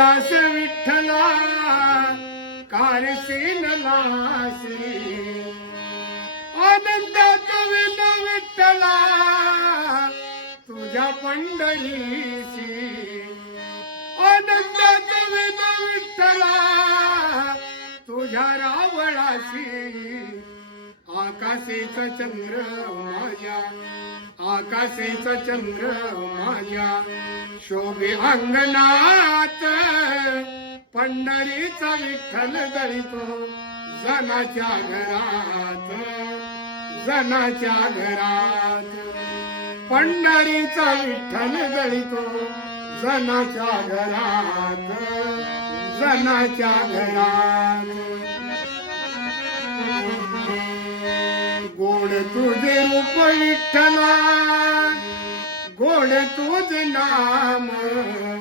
केलास विठ्ठला कारसीन लासी आनंदात विन विठ्ठला तुझ्या पंढरीशी. आनंदात विन विठ्ठला तुझ्या रावळाशी. आकाशेचा चंद्र माया आकाशेचा चंद्र माया. शोभे अंगणात पंढरीचा विठ्ठल दळितो जनाच्या घरात जनाच्या घरात. पंढरीचा विठ्ठल दळितो जनाच्या घरात जनाच्या घरात. तुझे रूप विठ्ठला गोड तुझे नाम गोड